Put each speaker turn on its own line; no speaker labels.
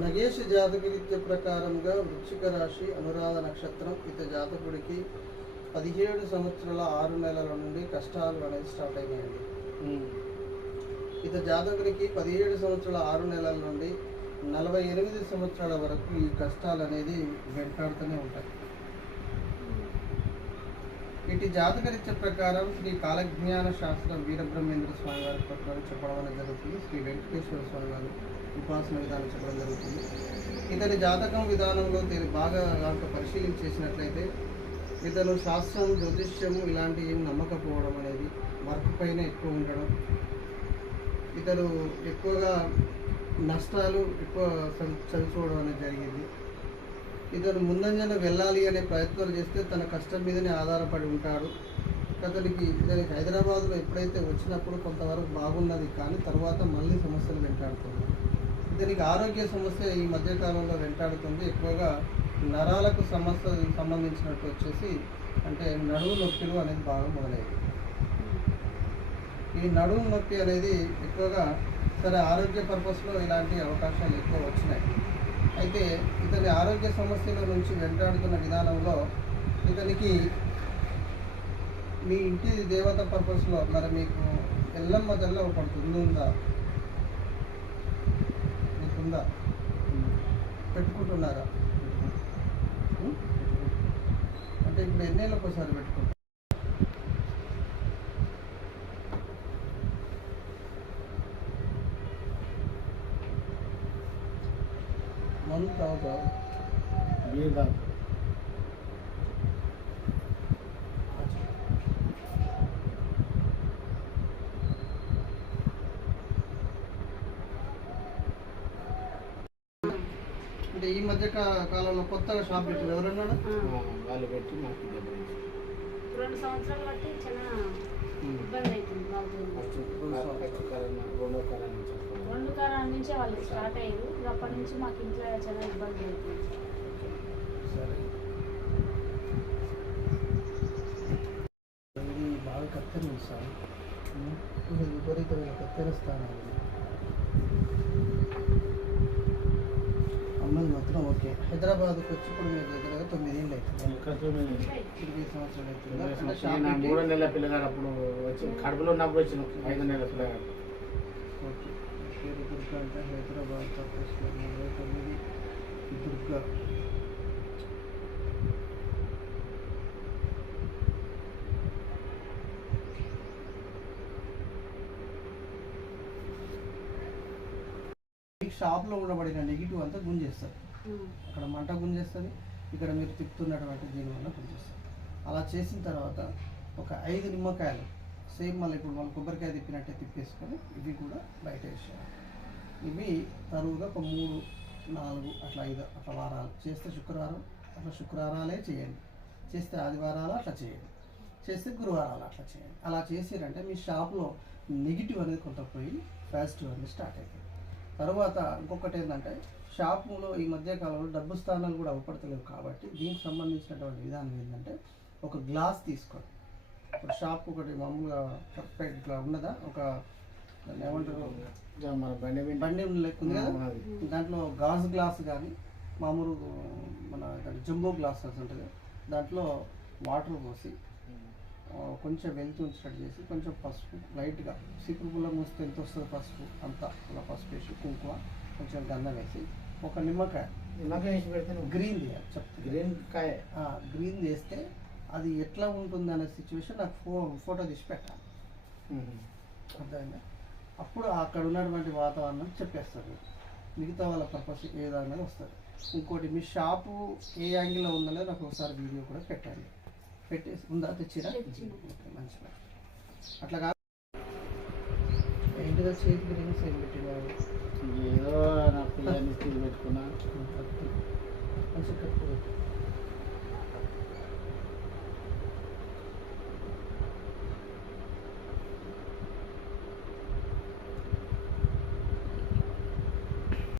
నగేష్ జాతకరీత్య ప్రకారంగా వృశ్చిక రాశి అనురాధ నక్షత్రం ఇత జాతకుడికి పదిహేడు సంవత్సరాల ఆరు నెలల నుండి కష్టాలు అనేది స్టార్ట్ అయినాయండి. ఇత జాతకుడికి పదిహేడు సంవత్సరాల ఆరు నెలల నుండి నలభై ఎనిమిది సంవత్సరాల వరకు ఈ కష్టాలు అనేది వెంటాడుతూనే ఉంటాయి. ఇటు జాతకరీత్య ప్రకారం శ్రీ కాలజ్ఞాన శాస్త్రం వీరబ్రహ్మేంద్ర స్వామి వారి ప్రకారం చెప్పడం అనేది జరుగుతుంది. శ్రీ వెంకటేశ్వర స్వామి గారు ఉపాసన విధానం చెప్పడం జరుగుతుంది. ఇతని జాతకం విధానంలో దీన్ని బాగా కనుక పరిశీలన చేసినట్లయితే ఇతను శాస్త్రం జ్యోతిష్యము ఇలాంటి ఏం నమ్మకపోవడం అనేది వర్క్ పైన ఎక్కువ ఉండడం ఇతను ఎక్కువగా నష్టాలు ఎక్కువ చదువుకోవడం అనేది జరిగింది. ఇతను ముందంజన వెళ్ళాలి అనే ప్రయత్నాలు చేస్తే తన కష్టం మీదనే ఆధారపడి ఉంటాడు. అతనికి ఇతనికి హైదరాబాద్లో ఎప్పుడైతే వచ్చినప్పుడు కొంతవరకు బాగున్నది కానీ తర్వాత మళ్ళీ సమస్యలు వెంటాడుతుంది. ఇతనికి ఆరోగ్య సమస్య ఈ మధ్యకాలంలో వెంటాడుతుంది. ఎక్కువగా నరాలకు సమస్య సంబంధించినట్టు వచ్చేసి అంటే నడుము నొప్పిలు అనేది బాగా మొదలయ్యాయి. ఈ నడుము నొప్పి అనేది ఎక్కువగా సరే ఆరోగ్య పర్పస్లో ఇలాంటి అవకాశాలు ఎక్కువ వచ్చినాయి. అయితే ఇతని ఆరోగ్య సమస్యల నుంచి వెంటాడుతున్న విధానంలో ఇతనికి మీ ఇంటి దేవత పర్పస్లో మరి మీకు ఎల్లమ్మ తెల్ల ఒకటి ఉంది ఉందా మీకుందా? పెట్టుకుంటున్నారా? అంటే ఇప్పుడు ఎన్నేళ్ళకి ఒకసారి పెట్టుకుంటారు మందు తాగుతారు
బీర్
అంటే ఈ మధ్య కాలంలో కొత్తగా షాప్ పెట్టారు ఎవరన్నాడు
వాళ్ళు పెట్టి మాకు
రెండు సంవత్సరాలు బట్టి చాలా ఇబ్బంది అవుతుంది వాళ్ళు
ఫస్ట్ కరోనా రెండో కరోనా చెప్పండి
రెండు కాలాల నుంచే వాళ్ళు స్టార్ట్ అయ్యారు. అప్పటి నుంచి మాకు ఇంట్లో చాలా ఇబ్బంది అవుతుంది
సరే. ఇది బాగా కత్తెర సార్ ఇది విపరీతమైన కత్తెర స్థానం ఇది. అమ్మాయి మాత్రం ఓకే. హైదరాబాద్కి వచ్చి ఇప్పుడు మీరు దగ్గర తొమ్మిదేళ్ళు అవుతుంది.
ఇంకా తొమ్మిది
సంవత్సరాలు అవుతుందా.
మూడో నెలల పిల్లగాడు అప్పుడు వచ్చి కడుపులో ఉన్నప్పుడు వచ్చిన ఐదు నెలల పిల్లగాడు.
ఓకే. పేరు దుర్గా అంటే హైదరాబాద్ తప్పేసిన ఇరవై తొమ్మిది దుర్గా షాప్లో ఉండబడిన నెగిటివ్ అంతా గుంజేస్తారు. అక్కడ మంట గుంజేస్తుంది. ఇక్కడ మీరు తిప్పుతున్నటువంటి దీనివల్ల గుంజేస్తుంది అలా చేసిన తర్వాత ఒక ఐదు నిమ్మకాయలు సేమ్ మళ్ళీ ఇప్పుడు మళ్ళీ కొబ్బరికాయ తిప్పినట్టే తిప్పేసుకొని ఇవి కూడా బయట వేసేయాలి. ఇవి తరువుగా ఒక మూడు నాలుగు అట్లా ఐదు అట్లా వారాలు. చేస్తే శుక్రవారం అట్లా శుక్రవారాలే చేయండి. చేస్తే ఆదివారాలు అట్లా చేయండి. చేస్తే గురువారాలు అట్లా చేయండి. అలా చేసారంటే మీ షాప్లో నెగిటివ్ అనేది కొంత పోయి పాజిటివ్ అనేది స్టార్ట్ అవుతుంది. తర్వాత ఇంకొకటి ఏంటంటే షాపులో ఈ మధ్యకాలంలో డబ్బు స్థానాలు కూడా అవపడతలేవు కాబట్టి దీనికి సంబంధించినటువంటి విధానం ఏంటంటే ఒక గ్లాస్ తీసుకోండి. ఇప్పుడు షాప్ ఒకటి మామూలుగా పర్ఫెక్ట్ ఇట్లా ఉన్నదా? ఒక దాన్ని ఏమంటారు?
బండి
బండి లెక్క ఉంది కదా. దాంట్లో గాజు గ్లాస్ కానీ మామూలు మన జంబో గ్లాస్ ఉంటుంది దాంట్లో వాటర్ పోసి కొంచెం వెళ్తూ ఉంచినట్టు చేసి కొంచెం పసుపు లైట్గా సిపురు పుల్ల మూస్తే ఎంత వస్తుంది పసుపు? అంతా అలా పసుపు వేసి కుంకుమ కొంచెం గంధం వేసి ఒక నిమ్మకాయ.
నిమ్మకాయ వేసి పెడితే
గ్రీన్ తీయాలి చెప్తా.
గ్రీన్ కాయ.
గ్రీన్ చేస్తే అది ఎట్లా ఉంటుంది అనే సిచ్యువేషన్ నాకు ఫో ఫోటో తీసి పెట్టాలి. అర్థమైందా? అప్పుడు అక్కడ ఉన్నటువంటి వాతావరణం చెప్పేస్తారు. మిగతా వాళ్ళ పర్పస్ ఏ విధంగా వస్తుంది. ఇంకోటి మీ షాపు ఏ యాంగిల్లో ఉందనేది నాకు ఒకసారి వీడియో కూడా పెట్టండి. పెట్టేసి ఉందా? తెచ్చిరా?
తెచ్చినా.
ఓకే, మంచి పని. అట్లా కాదు. ఏంటిదో చేతికి రింగ్స్ ఏం పెట్టినావు
ఏదో నా పిల్లల్ని పెట్టుకున్నా.
మంచి కత్తి పెట్టు.